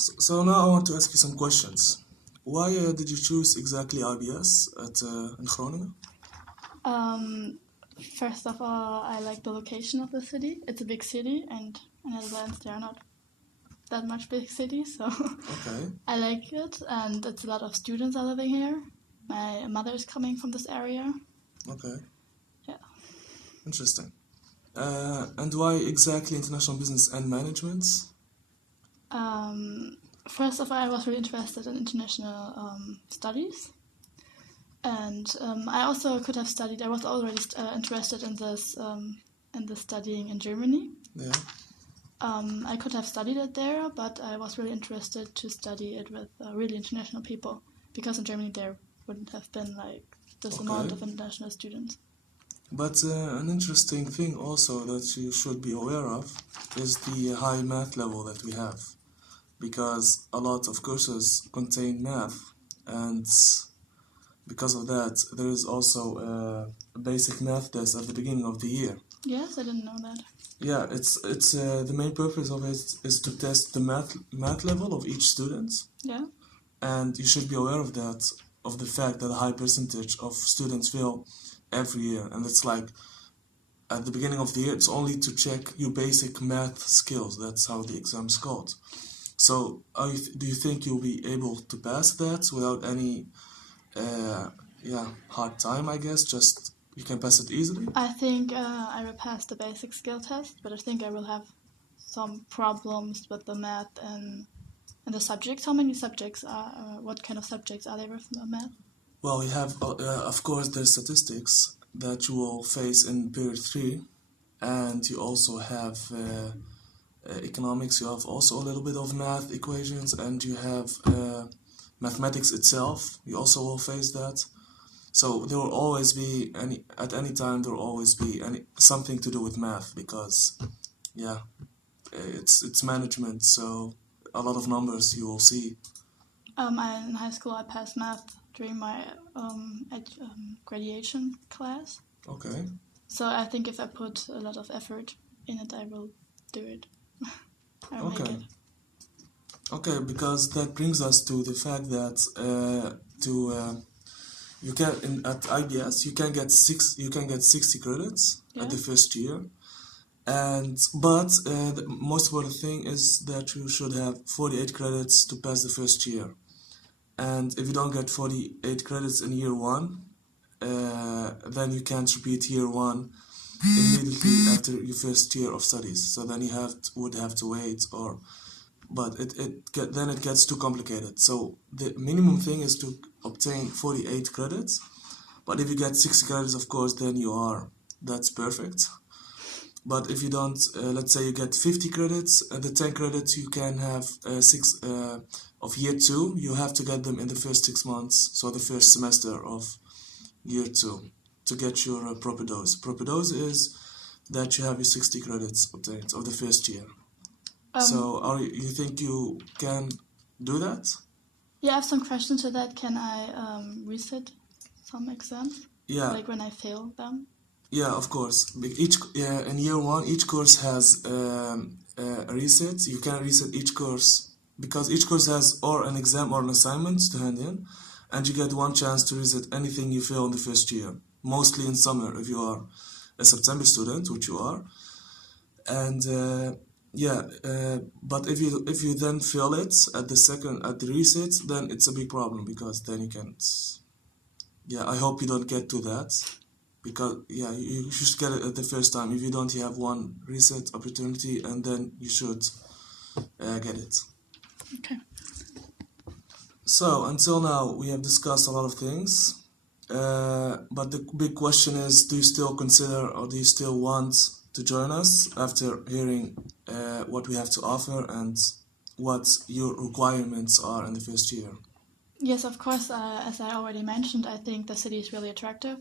So now I want to ask you some questions. Why did you choose exactly IBS in Groningen? Um, First of all, I like the location of the city. It's a big city, and in Netherlands there are not that much big cities, so Okay, I like it. And it's a lot of students are living here. My mother is coming from this area. okay, Yeah. interesting. And why exactly international business and management? Um, First of all, I was really interested in international studies, and I also could have studied. I was already interested in this studying in Germany. Yeah, I could have studied it there, but I was really interested to study it with really international people because in Germany there wouldn't have been like this amount okay. of international students. But an interesting thing also that you should be aware of is the high math level that we have, because a lot of courses contain math, and because of that, there is also a basic math test at the beginning of the year. Yes, I didn't know that. Yeah, it's the main purpose of it is to test the math level of each student, Yeah. and you should be aware of that, of the fact that a high percentage of students fail every year, and it's like at the beginning of the year, it's only to check your basic math skills. That's how the exam is called. So, do you think you'll be able to pass that without any, hard time? I guess just you can pass it easily. I think I will pass the basic skill test, but I think I will have some problems with the math and the subjects. How many subjects are? What kind of subjects are there with the math? Well, we have, of course, the statistics that you will face in period 3, and you also have economics, you have also a little bit of math equations, and you have mathematics itself. You also will face that. So there will always be at any time there will always be something to do with math, because yeah, it's management, so a lot of numbers you will see. In high school, I passed math during my graduation class. Okay. So I think if I put a lot of effort in it, I will do it. I'll make Okay. it. Okay, because that brings us to the fact that you can at IBS you can get 60 credits at the Yeah. first year, but the most important thing is that you should have 48 credits to pass the first year, and if you don't get 48 credits in year one, then you can't repeat year one immediately after your first year of studies. So then you would have to wait, or but then it gets too complicated. So the minimum thing is to obtain 48 credits, but if you get 60 credits, of course, then that's perfect. But if you don't, let's say you get 50 credits, the 10 credits you can have six of year 2, you have to get them in the first 6 months, so the first semester of year 2, to get your propedose. Propedose is that you have your 60 credits obtained of the first year. So you think you can do that? Yeah, I have some questions to that. Can I reset some exams? Yeah, Like when I fail them? yeah, of course. In year 1, each course has a reset. You can reset each course because each course has or an exam or an assignment to hand in, and you get one chance to reset anything you fail in the first year. Mostly in summer, if you are a September student, which you are, and but if you then fail it at the reset, then it's a big problem, because then you can't. Yeah, I hope you don't get to that, because yeah, you should get it at the first time. If you don't, you have one reset opportunity, and then you should get it. Okay. So until now, we have discussed a lot of things, but the big question is: do you still consider, or do you still want to join us after hearing what we have to offer and what your requirements are in the first year? Yes, of course. As I already mentioned, I think the city is really attractive.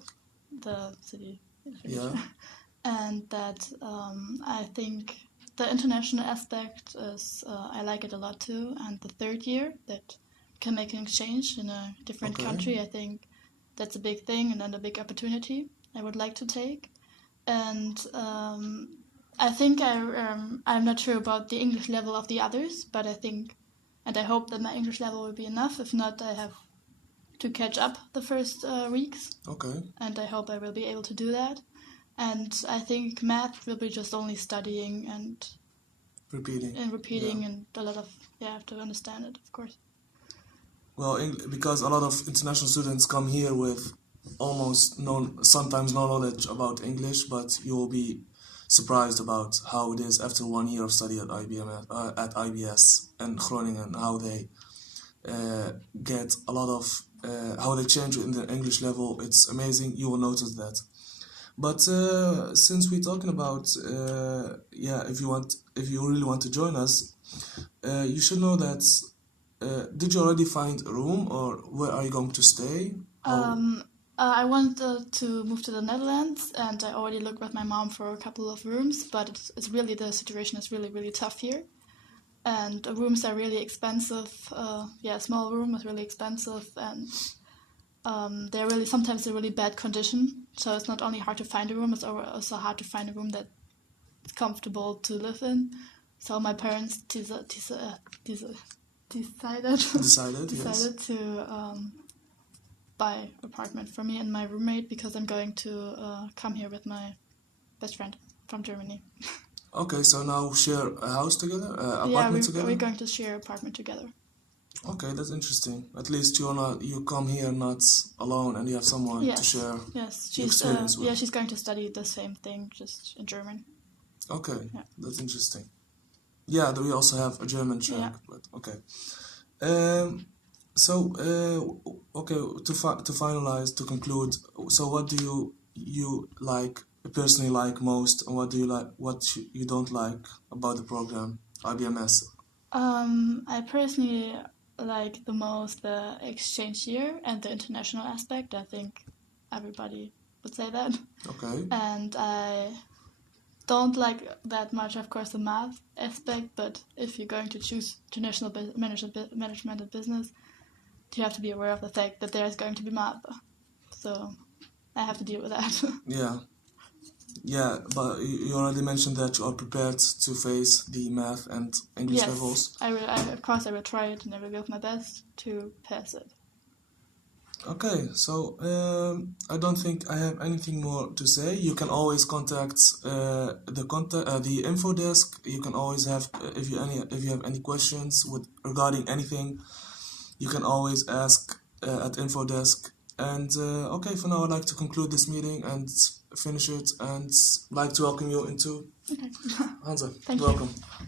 The city is really Yeah. and that I think the international aspect is I like it a lot too. And the third year that can make an exchange in a different Okay. country, I think that's a big thing and then a big opportunity I would like to take. And I think I'm not sure about the English level of the others, but I think and I hope that my English level will be enough. If not, I have to catch up the first weeks. Okay. And I hope I will be able to do that. And I think math will be just only studying and repeating, and a lot of, you have to understand it, of course. Well, because a lot of international students come here with sometimes no knowledge about English, but you will be surprised about how it is after 1 year of study at IBS and Groningen, how they get a lot of how they change in the English level. It's amazing. You will notice that. But since we're talking about if you really want to join us, you should know that. Did you already find a room, or where are you going to stay? I want to move to the Netherlands, and I already looked with my mom for a couple of rooms, but it's really, the situation is really, really tough here. And the rooms are really expensive. A small room is really expensive, and sometimes they're really bad condition. So it's not only hard to find a room, it's also hard to find a room that's comfortable to live in. So my parents decided to buy apartment for me and my roommate, because I'm going to come here with my best friend from Germany. Okay, so now share a house together, together? We're going to share apartment together. Okay, that's interesting. At least you come here not alone, and you have someone to share. Yes, experience with. She's going to study the same thing, just in German. Okay, that's interesting. Yeah, we also have a German track, but okay. To finalize, to conclude, so what do you personally like most, and what do you like, what you don't like about the program, IBMS? I personally like the most the exchange year and the international aspect. I think everybody would say that. Okay. And I don't like that much, of course, the math aspect, but if you're going to choose international management and business, you have to be aware of the fact that there is going to be math. So I have to deal with that. Yeah, but you already mentioned that you are prepared to face the math and English levels. Of course I will try it, and I will give my best to pass it. Okay, so I don't think I have anything more to say. You can always contact the info desk. You can always have if you have any questions regarding anything, you can always ask at info desk. And okay, for now I'd like to conclude this meeting and finish it, and like to welcome you into Okay. Hansa. Thank Welcome. you.